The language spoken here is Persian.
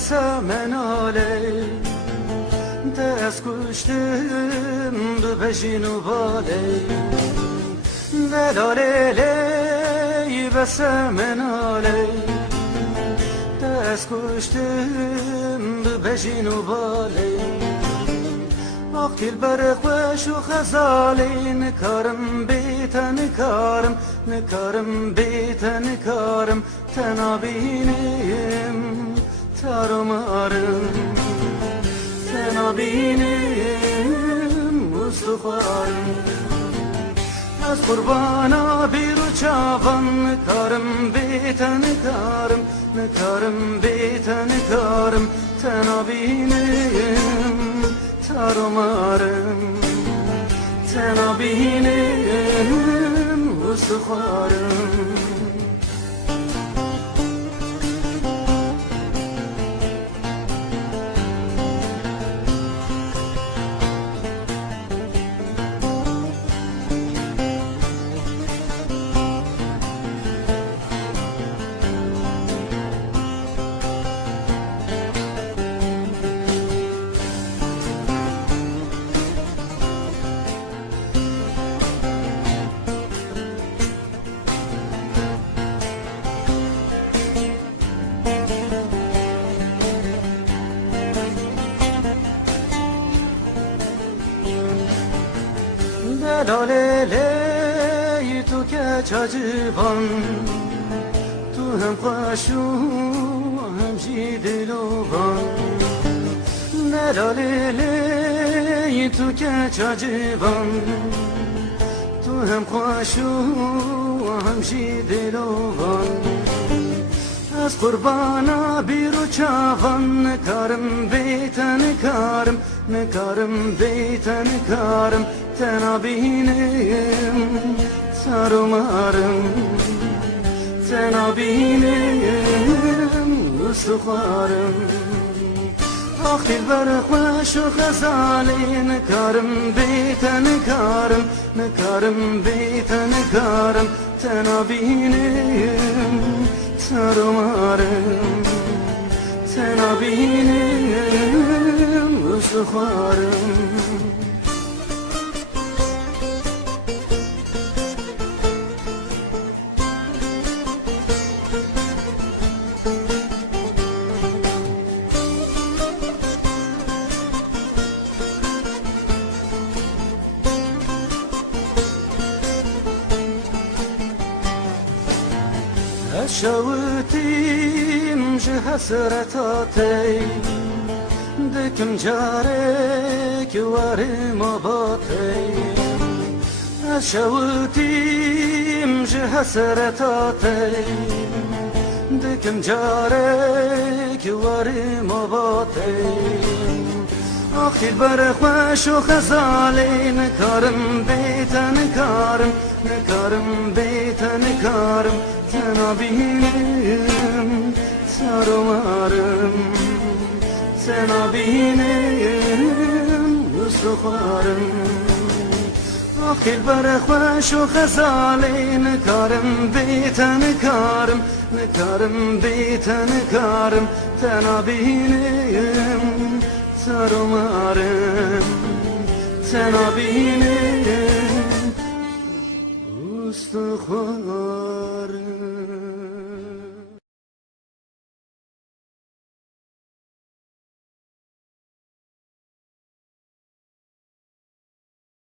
بسه مناله دست کشتم به بجین و باله دلاله لی بسه مناله دست کشتم به بجین و باله وقتی البرق وش و خزالی نکارم بیتا نکارم نکارم بیتا نکارم تنابینیم تارو مارم تنابینیم مستخارم از قربانا بیرو چاوان نکارم بیتا نکارم نکارم بیتا نکارم تنابینیم تارو مارم تنابینیم استخوارم دلاله لی تو که چاجبان تو هم خوشو هم جی دلوان دلاله لی تو که چاجبان تو هم خوشو هم جی دلوان از قربانا بیرو چاوان نکارم بیتا نکارم نکارم بیتا نکارم تنابینیم تارو مارم تنابینیم استخوارم وقتی البرق وش و خزالی نکارم بیتا نکارم نکارم بیتا نکارم تنابینیم تارو مارم تنابینیم استخوارم شوتیم جه حسرتاتی دکم جاره که واری مباتی شوتیم جه حسرتاتی دکم جاره که واری مباتی آخی البرق وش و خزالی نکارم بیتا نکارم نکارم بیتا نکارم تنابینیم تارو مارم تنابینیم استخوارم آخی البرق وش و خزالی نکارم بیتا نکارم نکارم بیتا نکارم تنابینیم تارو مارم تنابینیم استخوارم